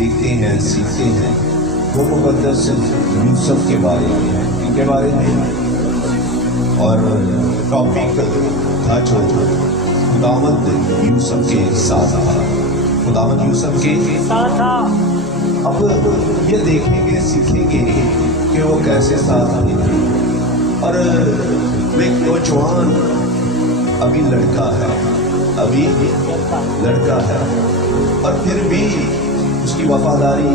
دیکھتے ہیں سیکھتے ہیں وہ مقدس یوسف کے بارے میں ہے، ان کے بارے میں، اور ٹاپک تھا جو خداوند یوسف کے ساتھ تھا، خداوند یوسف کے ساتھ تھا۔ اب یہ دیکھیں گے سیکھیں گے کہ وہ کیسے ساتھ تھے، اور وہ ایک نوجوان ابھی لڑکا ہے، ابھی لڑکا ہے، اور پھر بھی اس کی وفاداری،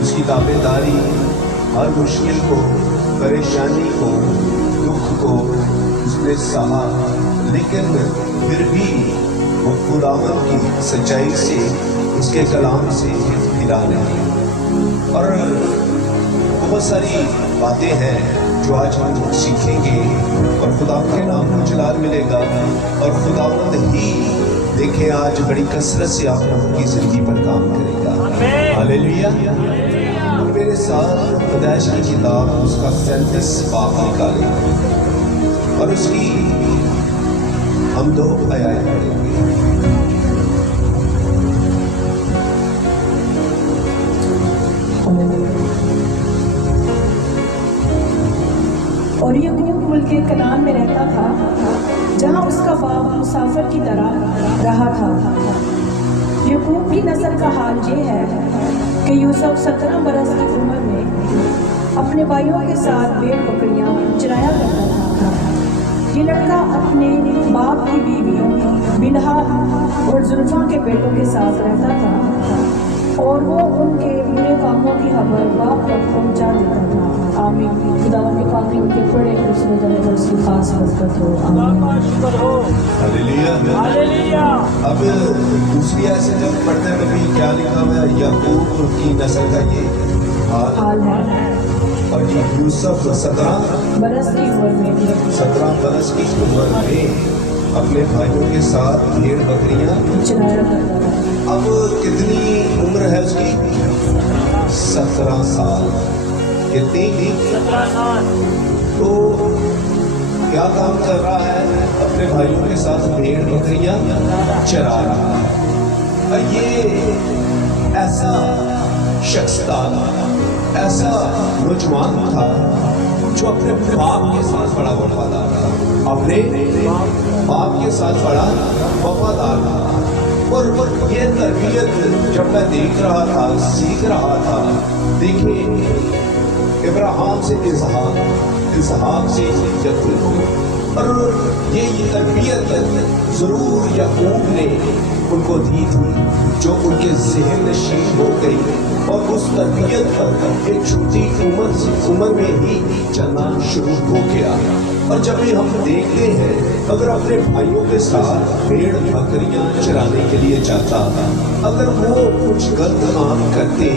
اس کی تابع داری، ہر مشکل کو، پریشانی کو، دکھ کو اس نے سہا، لیکن پھر بھی وہ خداوند کی سچائی سے، اس کے کلام سے ہلا نہیں۔ اور بہت ساری باتیں ہیں جو آج ہم سیکھیں گے، اور خداوند کے نام کو جلال ملے گا، اور خداوند ہی دیکھیں آج بڑی کثرت سے آپ لوگوں کی زندگی پر کام کرے گا۔ ہاللیلویا۔ میرے ساتھ پیدائش کی کتاب اس کا 37 باب نکالیں اور اس کی ہم 2 آیات پڑھیں گے۔ اور یعقوب ملک کنعان میں رہتا تھا، جہاں اس کا باپ مسافر کی طرح رہا تھا۔ یعقوب کی نسل کا حال یہ ہے کہ یوسف 17 برس کی عمر میں اپنے بھائیوں کے ساتھ بھیڑ بکریاں چرایا کرتا تھا۔ یہ لڑکا اپنے باپ کی بیویوں بلہا اور زلفا کے بیٹوں کے ساتھ رہتا تھا، اور وہ ان کے برے کاموں کی خبر باپ تک پہنچا دیتا تھا۔ آمین۔ خداوند کے پاک ان کے بڑے حسن جلال اس کی خاص برکت ہو۔ آمین۔ ہاللیلویا۔ اب دوسری آیت سے جب پڑھتے ہیں نبی کیا لکھا ہوا ہے؟ یعقوب کی نسل کا یہ حال ہے، اور یہ یوسف 17 برس کی عمر میں اپنے بھائیوں کے ساتھ بھیڑ بکریاں چرایا کرتا تھا۔ اب کتنی عمر ہے اس کی؟ 17 سال۔ کتنی؟ 17 سال۔ تو کیا کام کر رہا ہے؟ اپنے بھائیوں کے ساتھ بھیڑ بکریاں چرا رہا ہے۔ اور یہ ایسا شخص تھا، ایسا نوجوان تھا جو اپنے باپ کے ساتھ بڑا وفادار تھا، اپنے باپ کے ساتھ بڑا وفادار تھا۔ اور یہ تربیت جب میں دیکھ رہا تھا، سیکھ رہا تھا، دیکھیں ابراہیم سے اسحاق، اسحاق سے یعقوب، اور یہ تربیت ضرور یعقوب نے ان کو دی تھی جو ان کے ذہن نشین ہو گئی، اور اس تربیت پر ایک چھوٹی عمر میں ہی چلنا شروع ہو گیا۔ اور جب بھی ہم دیکھتے ہیں اگر اپنے بھائیوں کے ساتھ بھیڑ بکریاں چرانے کے لیے جاتا، اگر وہ کچھ غلط کام کرتے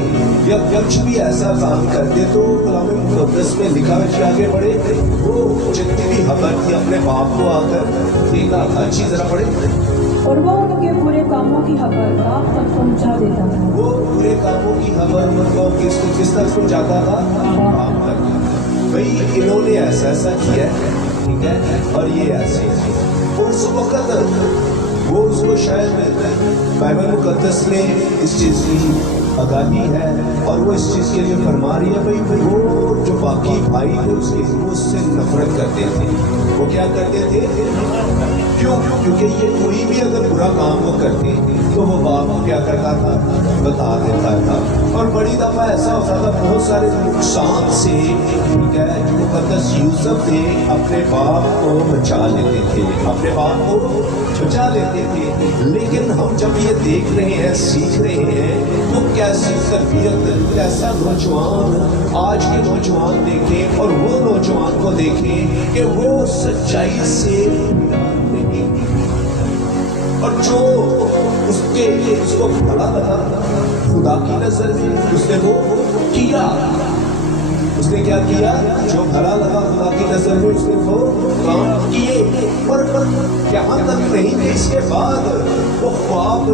یا کچھ بھی ایسا کام کرتے تو کلام مقدس میں لکھا ہے کہ آگے بڑھے، وہ جتنی بھی خبر تھی اپنے باپ کو آ کر دینا تھا۔ اچھی ذرا پڑھے۔ اور وہ ان کے برے کاموں کی خبر باپ تک پہنچا دیتا تھا۔ وہ برے کاموں کی خبر کس تک پہنچاتا تھا؟ باپ تک۔ بھئی انہوں نے ایسا ایسا کیا ہے، ٹھیک ہے، اور یہ ایسے اس وقت وہ اس کو شاید بائبل مقدس میں اس چیز کی آگاہی ہے، اور وہ اس چیز کے لیے فرما رہی ہے بھئی وہ جو باقی بھائی تھے اس کے اس سے نفرت کرتے تھے۔ وہ کیا کرتے تھے؟ کیوں؟ کیونکہ یہ کوئی بھی اگر برا کام وہ کرتے تو وہ باپ کو کیا کرتا تھا؟ بتا دیتا تھا، اور بڑی دفعہ ایسا ہوتا تھا بہت سارے نقصان سے، ٹھیک ہے، جو مقدس یوسف تھے اپنے باپ کو بچا لیتے تھے، اپنے باپ کو بچا لیتے تھے۔ لیکن ہم جب یہ دیکھ رہے ہیں، سیکھ رہے ہیں، تو کیسی تربیت، کیسا نوجوان، آج کے نوجوان دیکھیں اور وہ نوجوان کو دیکھیں کہ وہ سچائی سے نہیں، اور جو اس کو بھلا لگا خدا کی نظر میں اس نے وہ کیا۔ اس نے کیا کیا؟ جو بھلا لگا خدا کی نظر میں اس نے وہ کام کیے، اور یہاں تک نہیں کہ اس کے بعد وہ خواب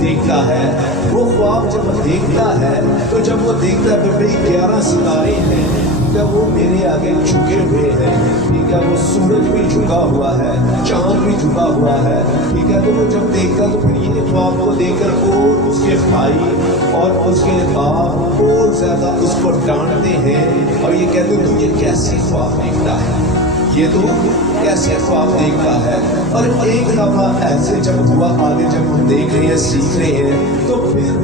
دیکھتا ہے. وہ خواب جب دیکھتا ہے تو جب وہ دیکھتا ہے بھئی 11 ستارے ہیں، کیا وہ میرے آگے جھکے ہوئے ہیں، ٹھیک ہے، وہ سورج بھی جھکا ہوا ہے، چاند بھی جھکا ہوا ہے، ٹھیک ہے. تو وہ جب دیکھتا تو پھر یہ خواب کو دیکھ کر اور اس کے بھائی اور اس کے باپ اور زیادہ اس کو ڈانٹتے ہیں اور یہ کہتے ہیں تو یہ کیسے خواب دیکھتا ہے، یہ تو کیسے خواب دیکھتا ہے. اور ایک دفعہ ایسے جب ہوا، آگے جب ہم دیکھ رہے ہیں سیکھ رہے ہیں، تو پھر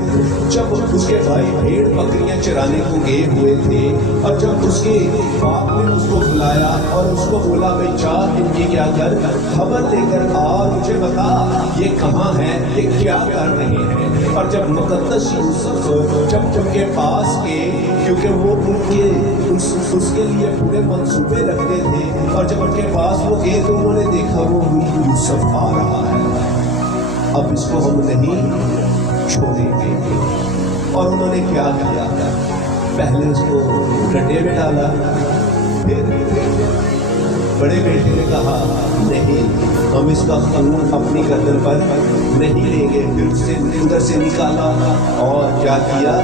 جب اس کے بھائی بھیڑ بکریاں چرانے کو گئے ہوئے تھے اور جب اس کے باپ نے اس کو بلایا اور اس کو بولا بھائی جا ان کی کیا کر، خبر لے کر آ، مجھے بتا یہ کہاں ہے، یہ کیا کر رہے ہیں. اور جب مقدس یوسف جب ان کے پاس گئے، کیونکہ وہ ان کے اس کے لیے پورے منصوبے رکھتے تھے، اور جب ان کے پاس وہ گئے تو انہوں نے دیکھا وہ یوسف آ رہا ہے، اب اس کو ہم نہیں چھوڑیں گے. اور انہوں نے کیا کیا؟ پہلے اس کو گڈھے میں ڈالا، پھر بڑے بیٹے نے کہا نہیں ہم اس کا قانون اپنی گردن پر نہیں لیں گے، پھر اس سے ادھر سے نکالا اور کیا کیا؟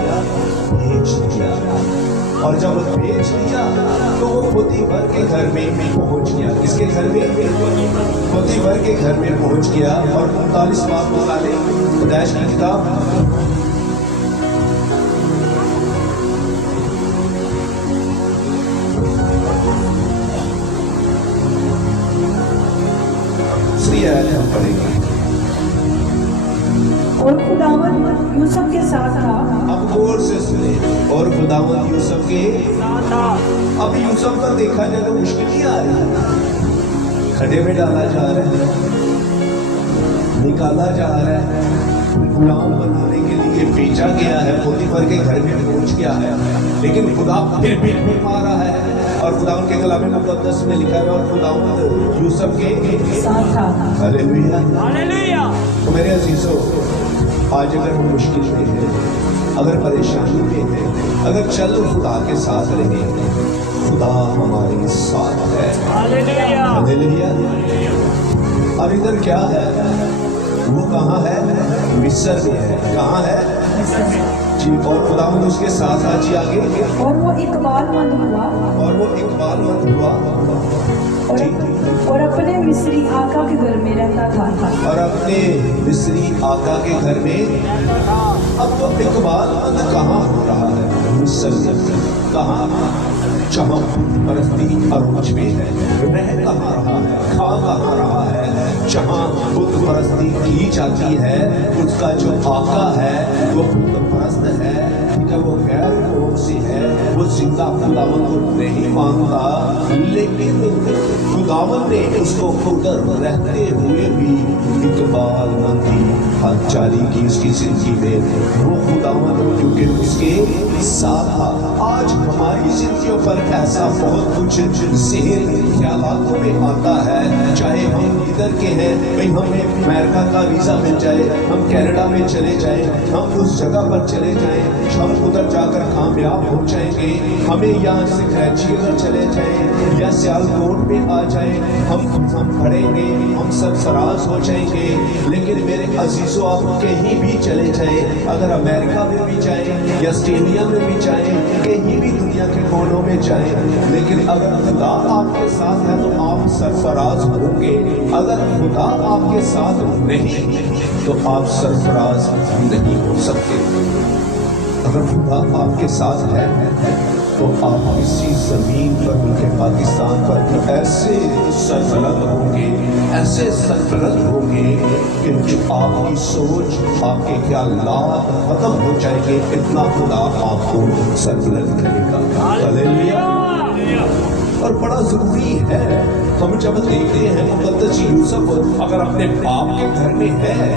بھیج دیا. اور جب بھیج دیا تو وہ پوتیفر کے گھر میں پہنچ گیا. کس کے گھر میں؟ پوتیفر کے گھر میں پہنچ گیا. اور 39 باب نکالے پیدائش کی کتاب، دوسری آیت ہم پڑھیں گے. اور خداوند یوسف کے ساتھ تھا. اب غور سے سنیں. اور خداوند یوسف کے ساتھ تھا. اب یوسف کا دیکھا جائے تو مشکل نہیں آ رہی، کھڈے میں ڈالا جا رہا ہے، نکالا جا رہا ہے، غلام بنانے کے لیے بیچا گیا ہے، پوتیفر کے گھر میں پہنچ گیا ہے، لیکن خدا پھر بھی مارا ہے. اور خداوند کے کلام مقدس میں لکھا ہے اور خداوند یوسف کے ساتھ تھا. ہلیلویا ہلیلویا. تو میرے عزیزو، آج اگر ہم مشکل میں ہیں، اگر پریشانی میں ہیں، اگر چل خدا کے ساتھ رہے ہیں، خدا ہمارے ساتھ ہے. ہلیلویا. اور ادھر کیا ہے؟ وہ کہاں ہے؟ مصر میں ہے. کہاں ہے؟ جی. اور خداوند اس کے ساتھ آ. جی آگے. اور وہ اقبال مند ہوا، اور وہ اقبال مند ہوا اور اپنے مصری آقا کے گھر میں رہتا تھا. اور اپنے مصری آقا کے گھر میں. اب تو اقبال مند کہاں ہو رہا ہے؟ مصر میں. کہاں؟ جہاں پرستی عروج میں ہے. رہ کہاں رہا ہے؟ کھا کہاں رہا ہے؟ جہاں بت پرستی کی جاتی ہے، اس کا جو آقا ہے وہ بت پرست ہے، کہ وہ غیر قوم سے ہے، وہ زندہ خداوند کو نہیں مانتا. لیکن خداوند نے اس کو ادھر رہتے ہوئے بھی اقبال مندی حد جاری کی اس کی زندگی میں. وہ خداوند کیونکہ اس کے ساتھ تھا. آج ہماری زندگیوں پر ایسا بہت کچھ ذہن خیالاتوں میں آتا ہے، چاہے ہم ادھر کے ہیں، بھئی ہمیں امریکہ کا ویزا مل جائے، ہم کینیڈا میں چلے جائیں، ہم اس جگہ پر چلے جائیں، ہم ادھر جا کر کامیاب ہو جائیں گے، ہمیں یہاں سے کراچی اگر چلے جائیں یا سیالکوٹ میں آ جائیں، ہم پڑھیں گے، ہم سرفراز ہو جائیں گے. لیکن میرے عزیزو، آپ کہیں بھی چلے جائیں، اگر امریکہ میں بھی جائیں یا آسٹریلیا میں بھی جائیں، کہیں بھی دنیا کے کونوں میں جائیں، لیکن اگر خدا آپ کے ساتھ ہے تو آپ سرفراز ہوں گے. اگر خدا آپ کے ساتھ نہیں تو آپ سرفراز نہیں ہو سکتے. اگر خدا آپ کے ساتھ ہے تو آپ اسی زمین پر، ملک پاکستان پر ایسے سربلند ہوں گے، ایسے سربلند ہوں گے کہ جو آپ کی سوچ، آپ کے خیالات ختم ہو جائیں گے، اتنا خدا آپ کو سربلند کرے گا. ہلیلویا. اور بڑا ضروری ہے، ہم جب دیکھتے ہیں مقدس یوسف اگر اپنے باپ کے گھر میں ہے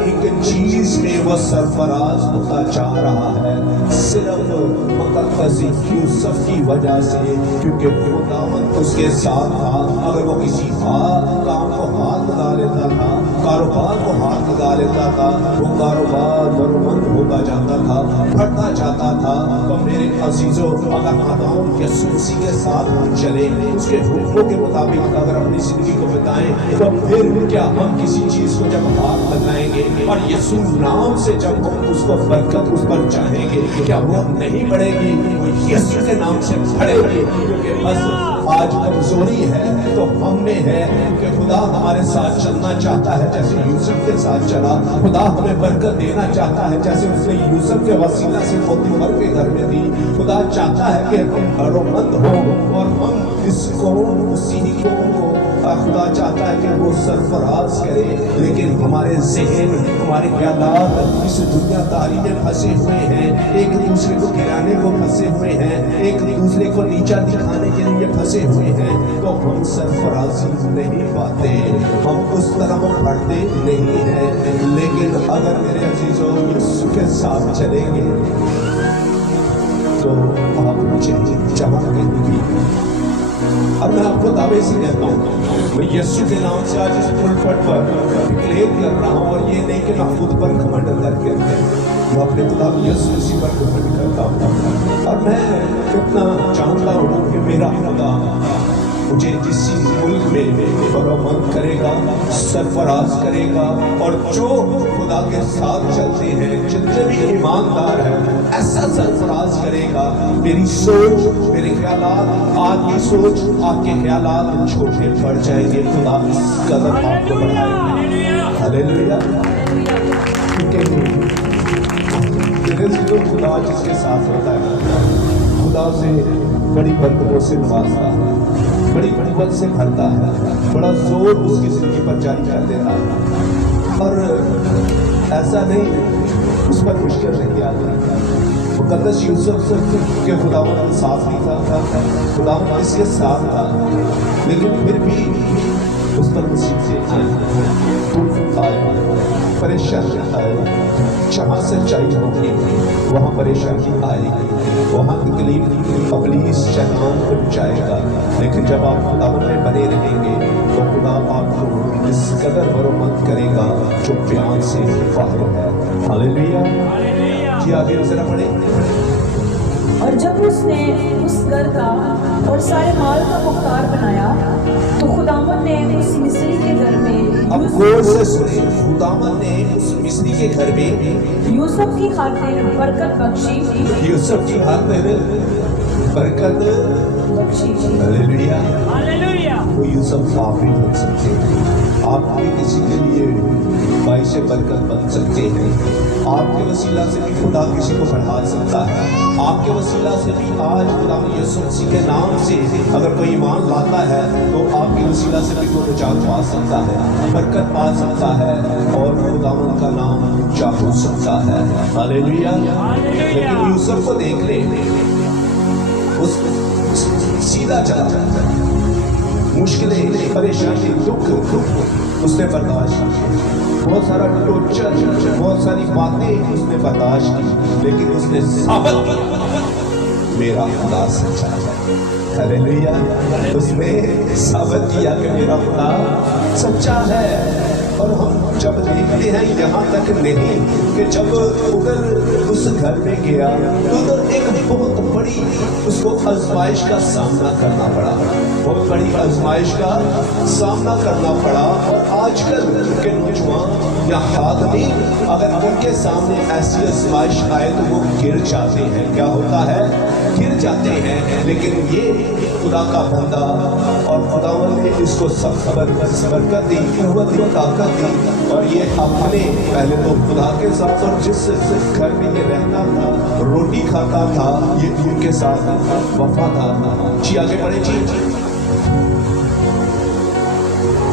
ایک چیز میں وہ سرفراز ہوتا جا رہا ہے، صرف مقدس یوسف کی وجہ سے، کیونکہ خداوند اس کے ساتھ تھا۔ اگر وہ کسی کام کو ہاتھ لگا لیتا تھا، کاروبار کو ہاتھ لگا لیتا تھا، وہ کاروبار بربند ہوتا جاتا تھا، بڑھتا جاتا تھا۔ تو میرے عزیزوں، اگر ہم یسوع مسیح کے ساتھ ہم چلیں، اس کے حکموں کے مطابق اگر اپنی زندگی کو بتائیں، تو پھر کیا ہم کسی چیز کو جب ہاتھ لگائیں گے اور یسوع نام سے جب ہم اس کو برکت اس پر چاہیں گے، کیا وہ نہیں بڑھے گی؟ وہ یسوع کے نام سے بڑھے گی، کیونکہ بس آج کمزوری ہے تو ہم میں ہے، کہ خدا ہمارے ساتھ چلنا چاہتا ہے جیسے یوسف کے ساتھ چلا۔ خدا ہمیں برکت دینا چاہتا ہے جیسے اس نے یوسف کے وسیلہ سے پوتیفر کے گھر میں دی۔ خدا چاہتا ہے کہ ہم بھرومند ہوں اور ہم اس قوم مسیحی قوم کو خدا چاہتا ہے کہ وہ سرفراز کرے، لیکن ہمارے ذہن، ہمارے خیالات اس دنیا داری میں پھنسے ہوئے ہیں، ایک دوسرے کو گرانے کو پھنسے ہوئے ہیں، ایک دوسرے کو نیچا دکھانے کے لیے پھنسے ہوئے ہیں، تو ہم سرفرازی نہیں پاتے، ہم اس طرح بڑھتے نہیں ہیں۔ لیکن اگر میرے عزیزوں یسوع کے ساتھ چلیں گے تو آپ مجھے چمکیں گی۔ اب میں آپ کو دعوے سے کہتا ہوں، میں یسوع کے نام سے آج اس پلپٹ پر ڈکلیئر کر رہا ہوں، اور یہ نہیں کہ میں خود پر گھمنڈ کر کے میں اپنے خدا یسوع مسیح پر گھمنڈ کرتا ہوں، اور میں کتنا جانتا ہوں کہ میرا خدا مجھے کسی ملک میں برومند کرے گا، سرفراز کرے گا، اور جو خدا کے ساتھ چلتے ہیں، جتنے بھی ایماندار ہیں، ایسا سرفراز کرے گا۔ میری سوچ، میرے خیالات، آپ کی سوچ، آپ کے خیالات چھوٹے پڑ جائیں گے، خدا اس قدر آپ کو بڑھائے گا۔ ہلیلویا۔ کیونکہ خدا جس کے ساتھ ہوتا ہے، خدا سے بڑی برکتوں سے نوازتا ہے، بڑی قوت سے بھرتا ہے، بڑا زور اس کی زندگی پر جاری کر دیتا ہے، اور ایسا نہیں اس پر مشکل نہیں آتی۔ مقدس یوسف کے خداوند ساتھ نہیں تھا، خداوند اس کے ساتھ تھا، لیکن پھر بھی اس پر مصیبتیں آئی، پریشانی آئی۔ جہاں سچائی ہوگی وہاں پریشانی آئے گی، وہاں تکلیف ابلیس شیطان بن جائے گا، لیکن جب آپ خداوند میں بنے رہیں گے تو خدا آپ کو اس قدر برومند کرے گا جو بیان سے باہر ہے۔ ہلیلویا۔ جی آگے ذرا پڑھیں۔ اور جب اس نے اس گھر کا اور سارے مال کا مختار بنایا تو خداوند نے اس مصری کے گھر میں اب غور سے سنیں، خداوند نے اس مصری کے گھر میں یوسف کی خاطر برکت بخشی، یوسف کی خاطر برکت بخشی۔ ہلیلویا۔ وہ یوسف آپ بھی بن سکتے ہیں، آپ بھی کسی کے لیے باعث برکت بن سکتے ہیں، آپ کے وسیلہ سے بھی خدا کسی کو بڑھا سکتا ہے، آپ کے وسیلہ سے بھی آج خدا یسوع مسیح کے نام سے اگر کوئی ایمان لاتا ہے تو آپ کے وسیلہ سے بھی وہ نجات پا سکتا ہے، برکت پا سکتا ہے، اور خداوند کا نام اونچا ہو سکتا ہے۔ ہلیلویا۔ لیکن یوسف کو دیکھ لیں، اس سیدھا چلا جاتا ہے، مشکلیں، پریشانی، دکھ اس نے برداشت کی، بہت سارا ٹورچر، بہت ساری باتیں اس نے برداشت کی، لیکن اس نے ثابت کیا میرا خدا سچا ہے۔ ہلیلویا۔ اس نے ثابت کیا کہ میرا خدا سچا ہے۔ اور ہم جب دیکھتے ہیں یہاں تک نہیں کہ جب ادھر اس گھر میں گیا تو ادھر ایک بہت بڑی اس کو آزمائش کا سامنا کرنا پڑا، بہت بڑی آزمائش کا سامنا کرنا پڑا۔ اور آج کل کے نوجوان یا خادمین اگر ان کے سامنے ایسی آزمائش آئے تو وہ گر جاتے ہیں، کیا ہوتا ہے؟ گر جاتے ہیں۔ لیکن یہ خدا کا بندہ، اور خداوند نے اس کو سخت برکت دی، قوت دی، طاقت دی، اور یہ اپنے پہلے تو خدا کے ساتھ اور جس گھر میں یہ رہتا تھا، روٹی کھاتا تھا، یہ ان کے ساتھ وفادار تھا۔ جی آگے بڑھیں۔ جی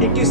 21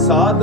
7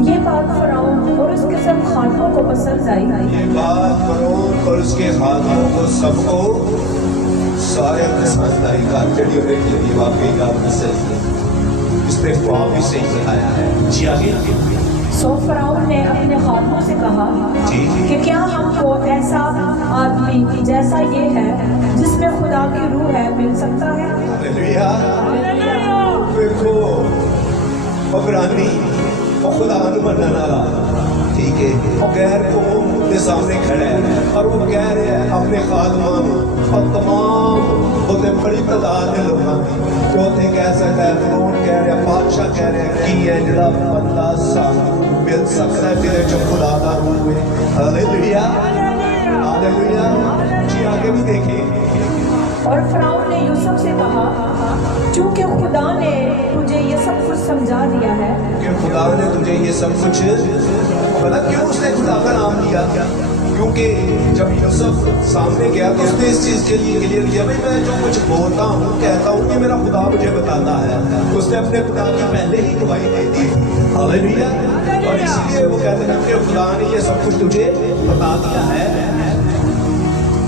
یہ بات فرعون اور اس کے سب خادموں کو پسند آئی. یہ بات فرعون اور اس کے خادموں کو سب کو سارے پسند آئی. کہا چڑی ہونے کے لیے واقعی کا مسئلہ اس نے خواب بھی صحیح بتایا ہے. جی آگے. سو فرعون نے اپنے خادموں سے کہا کہ کیا ہم کو ایسا آدمی جیسا یہ ہے جس میں خدا کی روح ہے مل سکتا ہے؟ دیکھو عبرانی اور خدا نو مننا ٹھیک ہے اور غیر قوم کے سامنے کھڑے ہیں اور وہ کہہ رہے ہیں اپنے خادمان اور تمام وہ بڑی تعداد کے لوگوں جو تھے کہہ سکتا ہے فرعون کہہ رہے ہیں بادشاہ کہہ رہے ہیں کی ہے جڑا بندہ سانو مل سکتا ہے تیرے جو خدا دا روح ہے. ہاللیلویا ہاللیلویا. جی آگے بھی دیکھیں. اور فرعون نے یوسف سے کہا چونکہ خدا نے تجھے یہ سب کچھ سمجھا دیا ہے. کہ خدا نے تجھے یہ سب کچھ بلا. کیوں اس نے خدا کا نام لیا؟ کیونکہ جب یوسف سامنے گیا تو اس نے اس چیز کے لیے کلیئر کیا بھائی میں جو کچھ بولتا ہوں کہتا ہوں یہ میرا خدا مجھے بتاتا ہے. اس نے اپنے خدا کی پہلے ہی گواہی دے دی. ہاللیلویا. اور اس لیے وہ کہتے ہیں کہ خدا نے یہ سب کچھ تجھے بتا دیا ہے.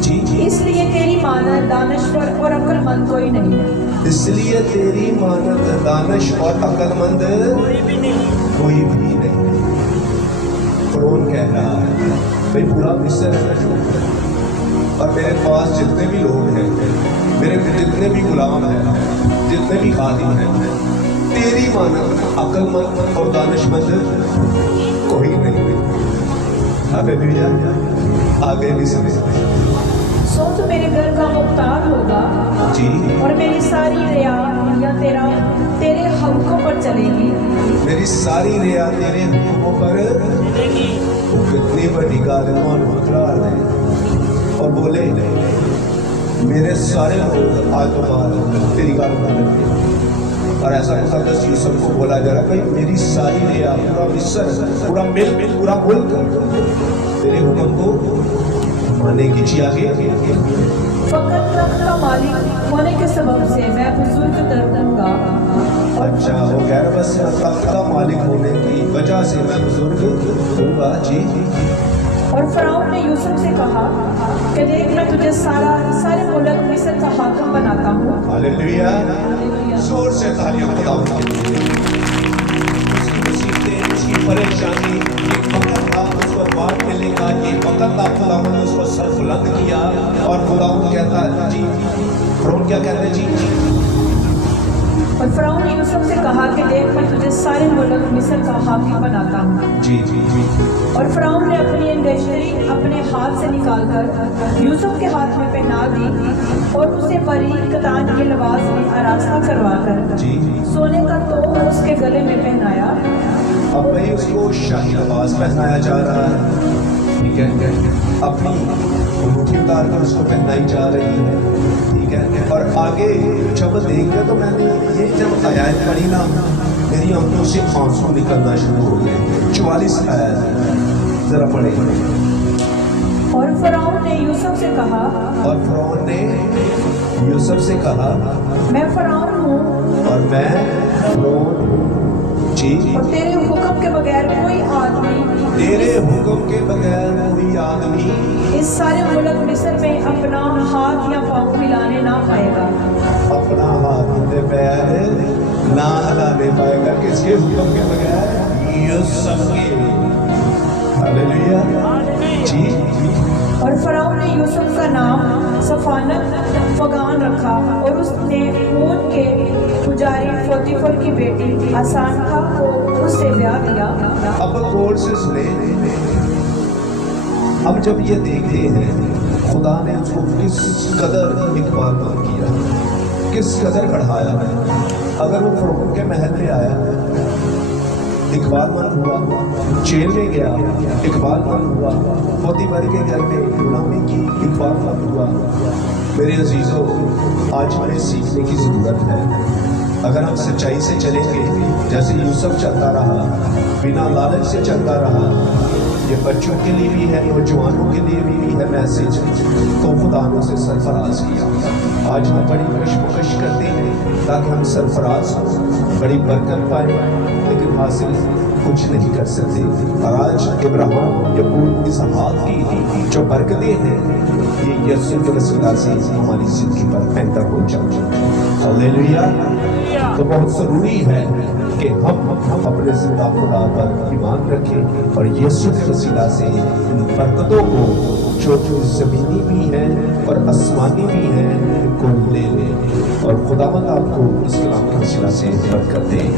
جی اس لیے تیری مانت دانشور اور عقل مند کوئی نہیں. اس لیے تیری مانت دانش اور عقل مند کوئی بھی نہیں. فرعون کہہ رہا ہے بھائی پورا مصر ہے اور میرے پاس جتنے بھی لوگ ہیں میرے جتنے بھی غلام ہیں جتنے بھی خادم ہیں تیری مانت عقل مند اور دانش مند کوئی نہیں. آگے بھی سمجھ. سو تو میرے گھر کا مختار ہوگا جی اور میری ساری ریا یا تیرے حقوں پر چلے گی. میری ساری ریا تیرے حقوں پر کتنی بڑی گالمان اقرار ہے. اور بولے میرے سارے لوگ آج تو بعد تیری گال مان. اور ایسا مقدس یوسف کو بولا جا رہا بھائی میری ساری ریا پورا مصر پورا ملک پورا ملک تیرے حکم کو مانے کی. جی آگے. فقط تخت کا مالک ہونے کے سبب سے میں بزرگ درد دوں گا. اچھا وہ کہہ رہا بس تخت کا مالک ہونے کی وجہ سے میں بزرگ ہوں گا. جی. اور فرعون نے یوسف سے کہا کہ دیکھ میں تجھے سارے ملک مصر کا حاکم بناتا ہوں. ہاللیلویا. زور سے تالیاں بجاؤ. اس کی مصیبتیں اس کی پریشانی ایک وقت تھا اس کو بات ملنے کا یہ وقت تھا. خدا نے اس کو سر بلند کیا اور خدا کہتا ہے جی فرعون کیا کہتے ہیں. جی اور فرعون نے یوسف سے کہا کہ دیکھ میں تجھے سارے ملک مصر کا حاکم بناتا ہوں. جی جی جی. اور فرعون نے اپنی انگشتری اپنے ہاتھ سے نکال کر یوسف کے ہاتھ میں پہنا دی اور اسے باریک کتان کے لباس میں آراستہ کروا کر جی سونے کا توق اس کے گلے میں پہنایا. اب بھائی اس کو شاہی لباس پہنایا جا رہا ہے. ٹھیک ہے. اپنی انگوٹھی اتار کر اس کو پہنائی جا رہی ہے. ٹھیک ہے. اور آگے جب دیکھا تو میں نے یہ جب آیات پڑھی نا میری آنکھوں سے آنسو نکلنا شروع ہو گئے. 44 آیات ذرا پڑھیں. اور فرعون نے یوسف سے کہا اور فرعون نے یوسف سے کہا میں فرعون ہوں اور میں فرعون ہوں. جی. اور تیرے حکم کے بغیر کوئی آدمی تیرے حکم کے بغیر کوئی آدمی اس سارے ملک مصر میں اپنا ہاتھ یا پاؤں ہلانے نہ پائے گا. اپنا ہاتھ پیر نہ ہلانے پائے گا. کس کے حکم کے بغیر؟ یوسف کے. ہاللیلویا. جی. اور فرعون نے یوسف کا نام صفانت فغان رکھا اور اس نے اون کے پجاری پوتیفر کی بیٹی آسانکا کو اس سے بیاہ دیا. اب غور سے سنیں. اب جب یہ دیکھتے ہیں خدا نے اس کو کس قدر اقبال مند کیا کس قدر بڑھایا ہے. اگر وہ فرعون کے محل میں آیا اقبال مند ہوا جیل میں گیا اقبال مند ہوا پوتیفر کے گھر میں غلامی کی اقبال مند ہوا. میرے عزیزوں آج ہمیں سیکھنے کی ضرورت ہے. اگر ہم سچائی سے چلیں گے جیسے یوسف چلتا رہا بنا لالچ سے چلتا رہا. یہ بچوں کے لیے بھی ہے نوجوانوں کے لیے بھی ہے میسیج. تو خدا نے اسے سرفراز کیا. آج ہم بڑی کشمکش کرتے ہیں تاکہ ہم سرفراز ہوں بڑی برکت پائیں لیکن حاصل کچھ نہیں کر سکتے. اور آج ابراہیم یعقوب اسحاق کی جو برکتیں ہیں یہ یسوع کے وسیلہ سے ہماری زندگی پر پیدا ہو جائیں. ہلیلویا. تو بہت ضروری ہے کہ ہم اپنے زندہ خدا پر ایمان رکھیں اور یسوع کے وسیلہ سے ان برکتوں کو جو زمینی بھی ہیں اور آسمانی بھی ہیں ان کو لے لیں اور خداوند آپ کو اس کلام کے وسیلہ سے برکت دے.